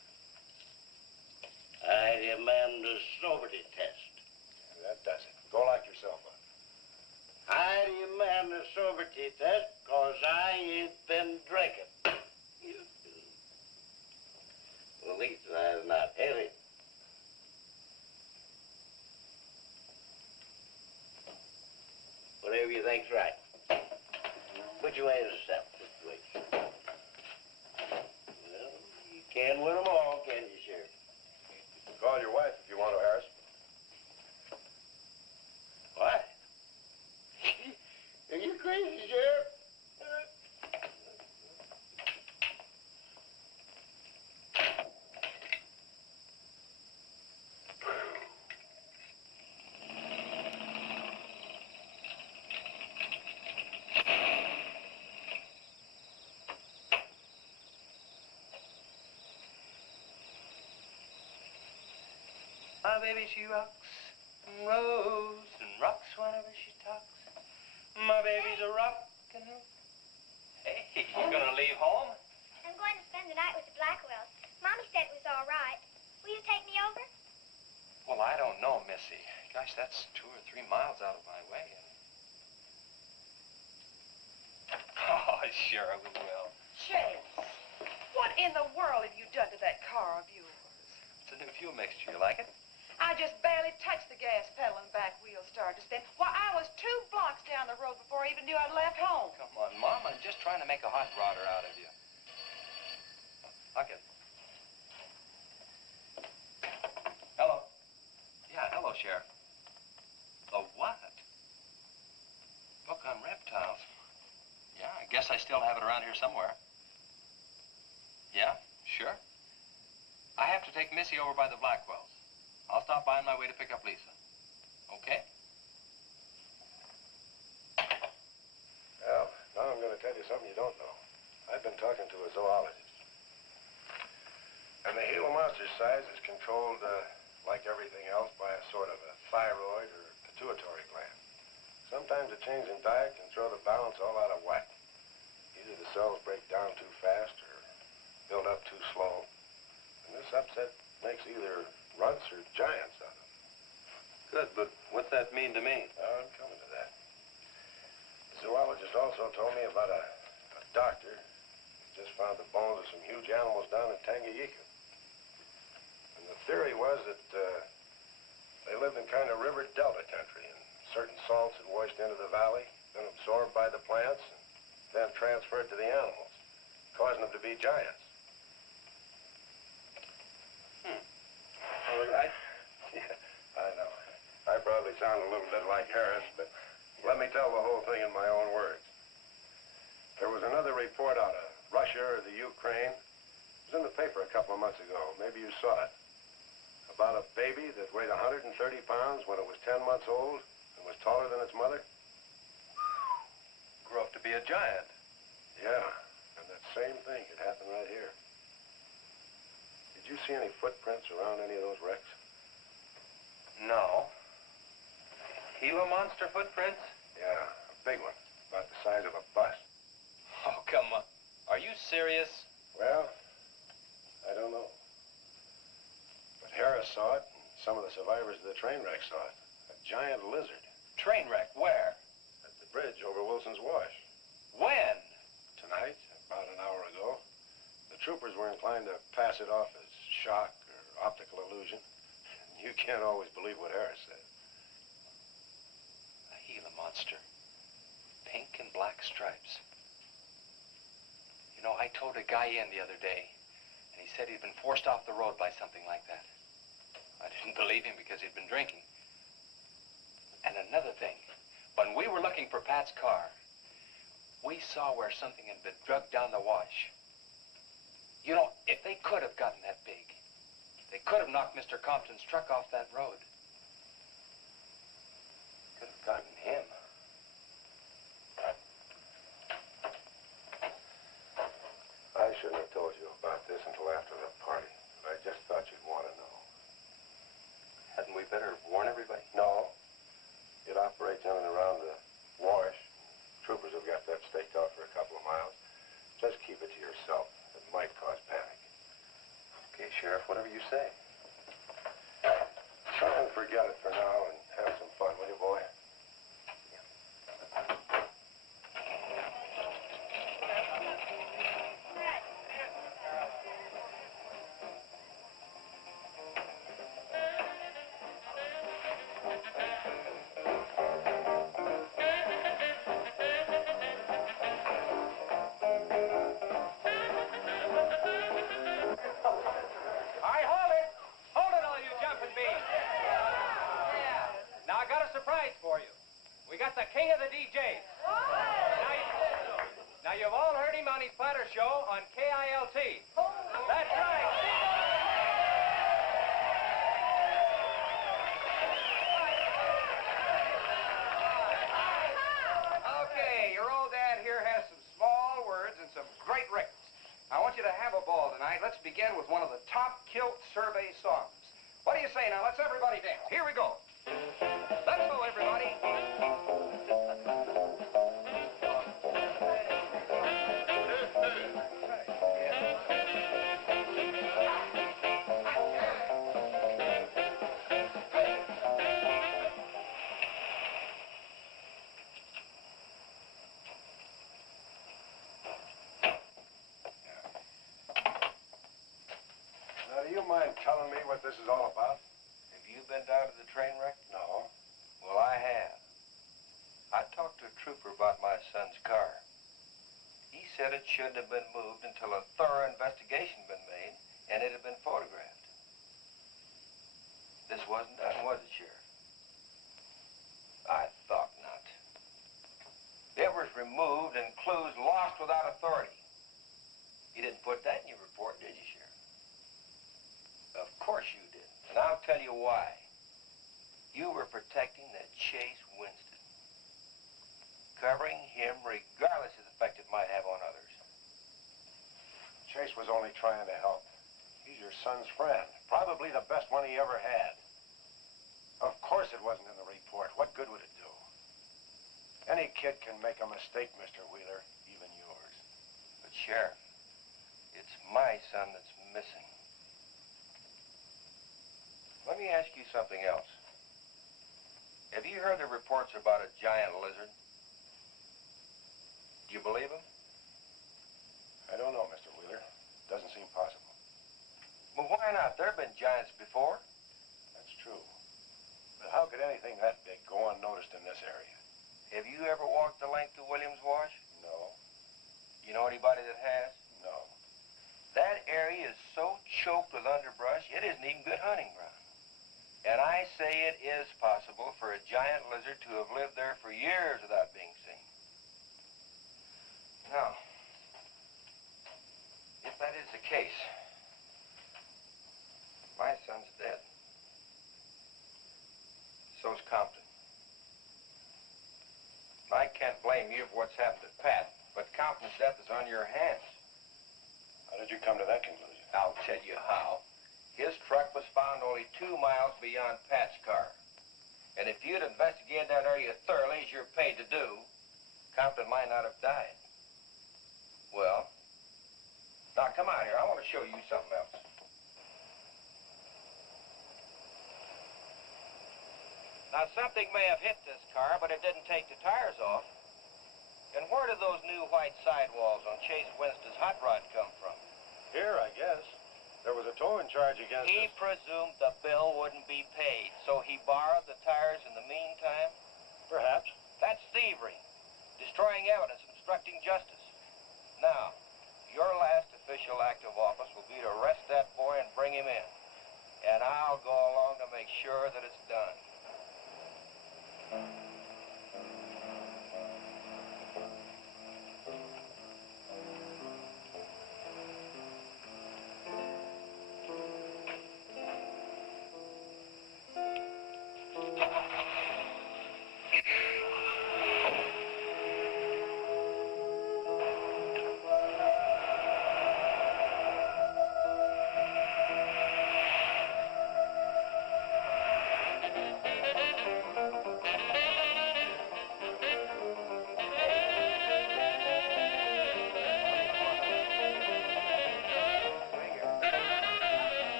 I demand a sobriety test. That does it. Go lock yourself up. I demand a sobriety test because I ain't been drinking. At least I'm not heavy. Whatever you think's right. Which way is the step? Which way? Well, you can't win them all, can you, Sheriff? Call your wife if you want to, Harris. What? Are you crazy, Sheriff? My baby, she rocks and rolls and rocks whenever she talks. My baby's a rockin'. Hey, you gonna leave home? I'm going to spend the night with the Blackwells. Mommy said it was all right. Will you take me over? Well, I don't know, Missy. Gosh, that's 2 or 3 miles out of my way. Oh, sure we will. Chase, what in the world have you done to that car of yours? It's a new fuel mixture. You like it? I just barely touched the gas pedal and back wheel started to spin. Why, I was 2 blocks down the road before I even knew I'd left home. Come on, Mom. I'm just trying to make a hot rodder out of you. Okay. Hello. Yeah, hello, Sheriff. A what? Book on reptiles. Yeah, I guess I still have it around here somewhere. Yeah, sure. I have to take Missy over by the Blackwells. I'll stop by on my way to pick up Lisa. Okay? Well, now I'm going to tell you something you don't know. I've been talking to a zoologist. And the Gila Monster size is controlled, like everything else, by a sort of a thyroid or pituitary gland. Sometimes a change in diet can throw the balance all out of whack. Either the cells break down too fast or build up too slow. And this upset makes either runts or giants out of them. Good, but what's that mean to me? I'm coming to that. The zoologist also told me about a doctor who just found the bones of some huge animals down in Tanganyika. And the theory was that they lived in kind of river delta country, and certain salts had washed into the valley, been absorbed by the plants, and then transferred to the animals, causing them to be giants. Well, I know. I probably sound a little bit like Harris, but let me tell the whole thing in my own words. There was another report out of Russia or the Ukraine. It was in the paper a couple of months ago. Maybe you saw it. About a baby that weighed 130 pounds when it was 10 months old and was taller than its mother. Grew up to be a giant. Yeah, and that same thing could happen right here. Did you see any footprints around any of those wrecks? No. Gila Monster footprints? Yeah, a big one, about the size of a bus. Oh, come on. Are you serious? Well, I don't know. But Harris saw it, and some of the survivors of the train wreck saw it. A giant lizard. Train wreck? Where? At the bridge over Wilson's Wash. When? Tonight, about an hour ago. The troopers were inclined to pass it off as shock or optical illusion. You can't always believe what Harris said. A Gila Monster. Pink and black stripes. You know, I towed a guy in the other day, and he said he'd been forced off the road by something like that. I didn't believe him because he'd been drinking. And another thing, when we were looking for Pat's car, we saw where something had been drugged down the wash. You know, if they could have gotten that big, they could have knocked Mr. Compton's truck off that road. Could have gotten him. I shouldn't have told you about this until after the party. I just thought you'd want to know. Hadn't we better warn everybody? No. say. Try and forget it for now and have some fun, will you, boy? Surprise for you. We got the king of the DJs. Now you've all heard him on his platter show on KILT. That's right. Okay, your old dad here has some small words and some great records. I want you to have a ball tonight. Let's begin with one of the top kilt survey songs. What do you say now? Let's everybody dance. Here we go. Let's go, everybody. Now, do you mind telling me what this is all about? Have you been down to the train wreck? No. Well, I have. I talked to a trooper about my son's car. He said it shouldn't have been moved until a thorough investigation had been made and it had been photographed. This wasn't done, was it, Sheriff? I thought not. It was removed and clues lost without authority. You didn't put that in your report, did you, Sheriff? Of course you did. And I'll tell you why. You were protecting that Chase Winston. Covering him regardless of the effect it might have on others. Chase was only trying to help. He's your son's friend. Probably the best one he ever had. Of course it wasn't in the report. What good would it do? Any kid can make a mistake, Mr. Wheeler, even yours. But, Sheriff, it's my son that's missing. Let me ask you something else. Have you heard the reports about a giant lizard? Do you believe them? I don't know, Mr. Wheeler. Doesn't seem possible. Well, why not? There have been giants before. That's true. But how could anything that big go unnoticed in this area? Have you ever walked the length of Williams Wash? No. You know anybody that has? No. That area is so choked with underbrush, it isn't even good hunting ground. And I say it is possible for a giant lizard to have lived there for years without being seen. Now, if that is the case, my son's dead. So's Compton. I can't blame you for what's happened to Pat, but Compton's death is on your hands. How did you come to that conclusion? I'll tell you how. His truck was found only 2 miles beyond Pat's car. And if you'd investigated that area thoroughly, as you're paid to do, Compton might not have died. Well, now come out here. I want to show you something else. Now, something may have hit this car, but it didn't take the tires off. And where did those new white sidewalls on Chase Winston's hot rod come from? Here, I guess. There was a towing charge against He us. presumed the bill wouldn't be paid, so he borrowed the tires in the meantime. Perhaps. That's thievery, destroying evidence, obstructing justice. Now, your last official act of office will be to arrest that boy and bring him in. And I'll go along to make sure that it's done.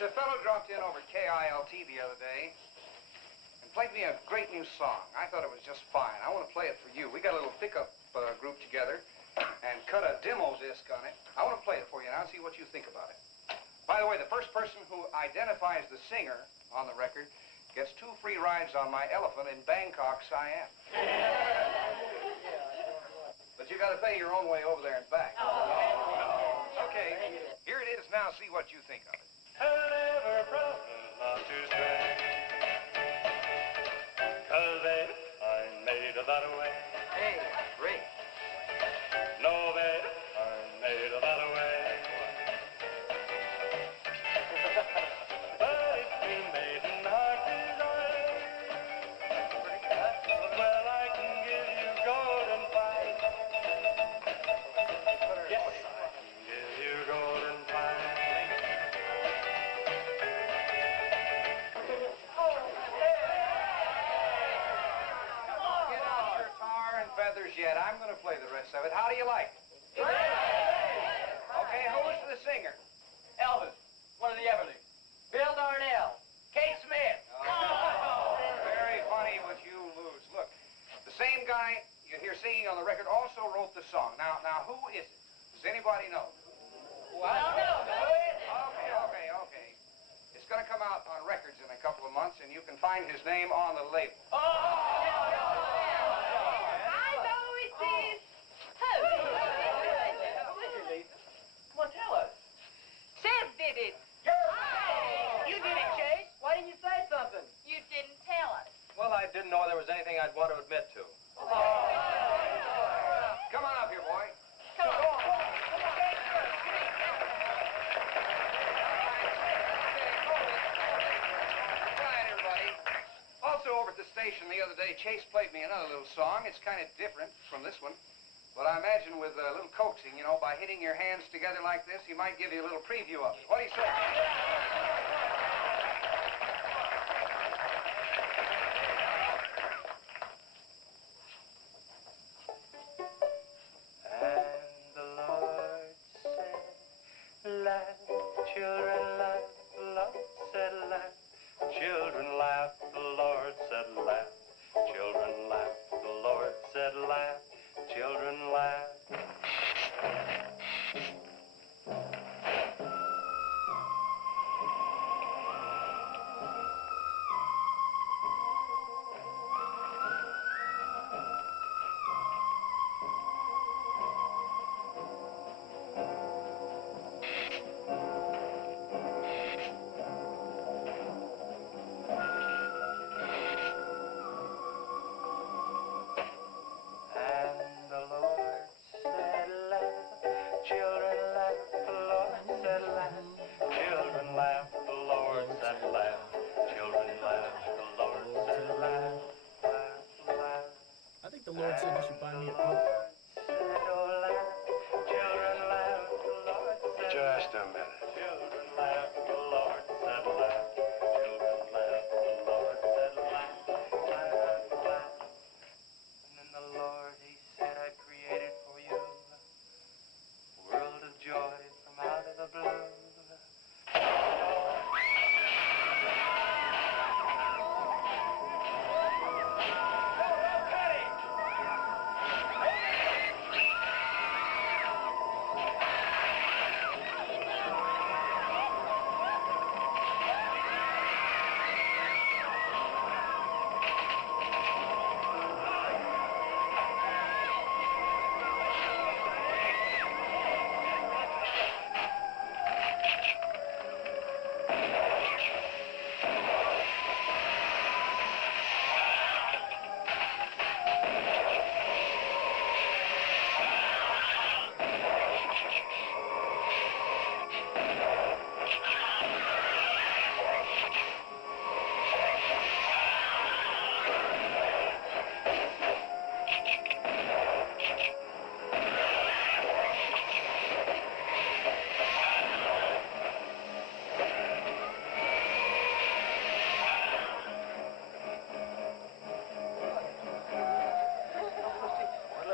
a fellow dropped in over KILT the other day and played me a great new song. I thought it was just fine. I want to play it for you. We got a little pickup group together and cut a demo disc on it. I want to play it for you now and see what you think about it. By the way, the first person who identifies the singer on the record gets 2 free rides on my elephant in Bangkok, Siam. But you got to pay your own way over there and back. Okay, here it is now. See what you think of it. Never promise not to stray, 'cause baby, I'm made of that way. Hey, great. No, baby, I'm made of that way. But if we made an heart desire, well, I can give you golden fire. Yes, I can give you golden fire. Get out your tar and feathers yet. I'm going to play the rest of it. How do you like it? Okay, who's the singer? Elvis, one of the Everlys. Bill Darnell. Kate Smith. Very funny, but you lose. Look, the same guy you hear singing on the record also wrote the song. Now, who is it? Does anybody know? Okay. It's going to come out on records in a couple of months, and you can find his name on the label. I know it is. Well, tell us. Chef did it. You did it, Chase. Why didn't you say something? You didn't tell us. Well, I didn't know there was anything I'd want to admit to. Come on up here, boy. Come on. Quiet, everybody. Also, over at the station the other day, Chase played me another little song. It's kind of different from this one. But I imagine with a little coaxing, you know, by hitting your hands together like this, he might give you a little preview of it. What do you say? And the Lord said, laugh, children, laugh. The Lord said, laugh, children, laugh. The Lord said, laugh, children, laugh. The Lord said, laugh, children, laugh. The Lord said you should buy me a Coke. Just a minute. Children laugh, the Lord said laugh. Children laugh, the Lord said laugh. Laugh, laugh. And then the Lord, he said, I created for you a world of joy from out of the blue.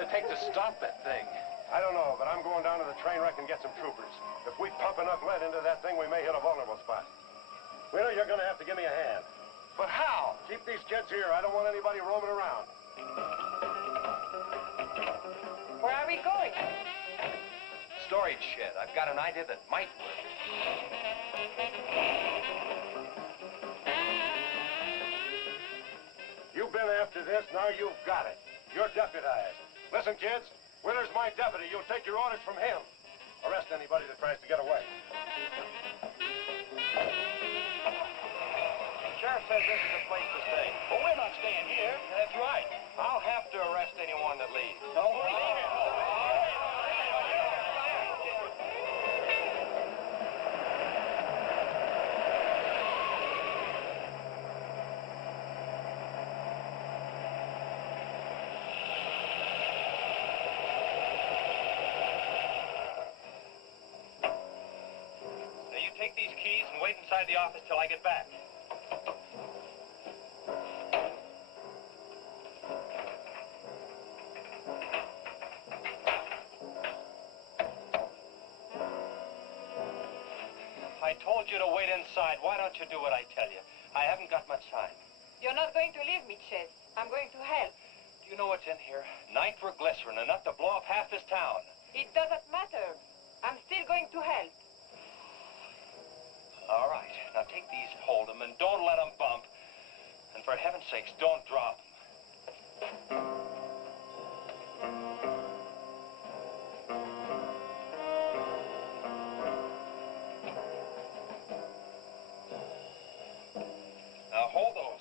Take to stop that thing? I don't know, but I'm going down to the train wreck and get some troopers. If we pump enough lead into that thing, we may hit a vulnerable spot. Kids here. I don't want anybody roaming around. Where are we going? Storage shed. I've got an idea that might work. You've been after this, now you've got it. You're deputized. Listen, kids, Wheeler's my deputy. You'll take your orders from him. Arrest anybody that tries to get away. The sheriff says this is a place to stay. Well, we're not staying here. That's right. I'll have to arrest anyone that leaves. Don't believe it. Now, you take these keys and wait inside the office till I get back. I told you to wait inside. Why don't you do what I tell you? I haven't got much time. You're not going to leave me, Chase. I'm going to help. Do you know what's in here? Nitroglycerin, enough to blow up half this town. It doesn't matter. I'm still going to help. All right. Now take these, hold them, and don't let them bump. And for heaven's sakes, don't drop them. Now hold those.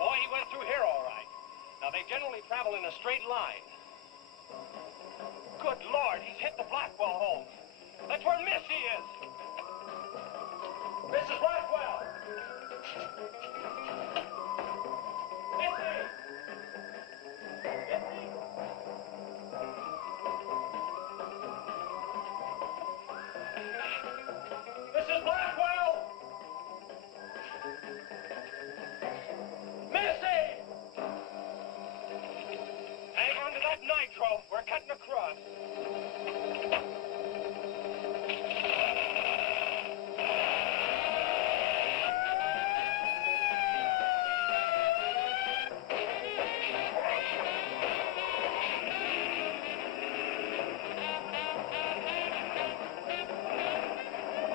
Boy, he went through here all right. Now, they generally travel in a straight line. Good Lord, he's hit the Blackwell home. That's where Missy is. Mrs. Blackwell! Missy! Missy! Mrs. Blackwell! Missy! Hang on to that nitro. We're cutting across.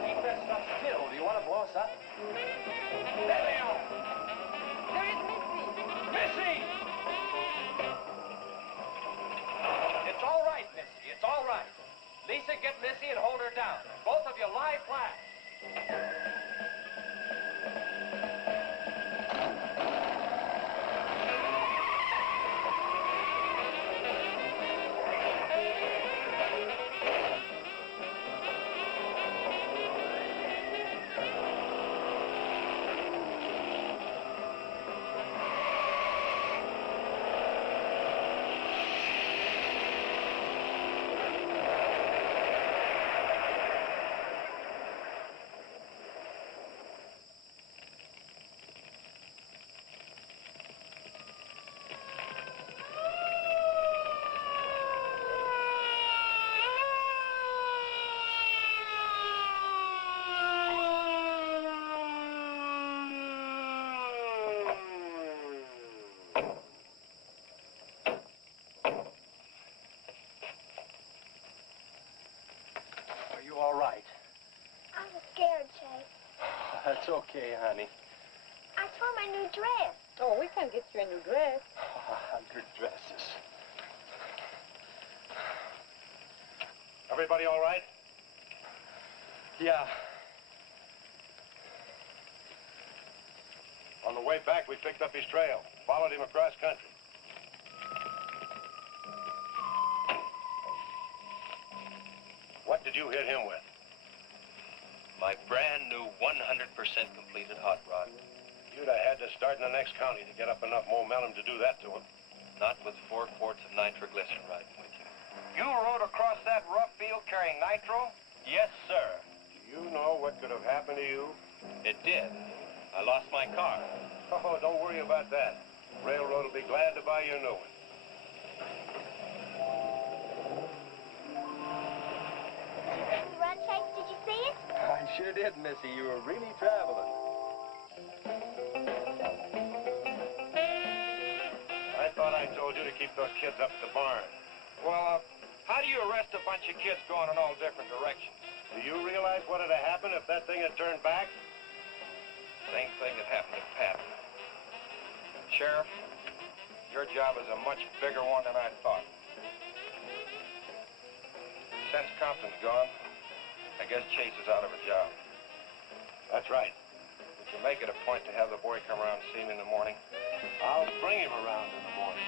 Keep that stuff still. Do you want to blow us up? There they are. There is Missy. Missy! It's all right, Missy. It's all right. Lisa, get Missy and hold her down. Both of you lie flat. Are you all right? I'm scared, Chase. That's okay, honey. I saw my new dress. Oh, we can get you a new dress. 100 dresses. Everybody all right? Yeah. On the way back, we picked up his trail. Followed him across country. What did you hit him with? My brand new 100% completed hot rod. You'd have had to start in the next county to get up enough momentum to do that to him. Not with 4 quarts of nitroglycerin riding with you. You rode across that rough field carrying nitro? Yes, sir. Do you know what could have happened to you? It did. I lost my car. Oh, don't worry about that. Railroad will be glad to buy you a new one. Run, Chase, did you see it? I sure did, Missy. You were really traveling. I thought I told you to keep those kids up at the barn. Well, how do you arrest a bunch of kids going in all different directions? Do you realize what would have happened if that thing had turned back? Same thing that happened to Pat. Sheriff, your job is a much bigger one than I thought. Since Compton's gone, I guess Chase is out of a job. That's right. Would you make it a point to have the boy come around and see me in the morning? I'll bring him around in the morning.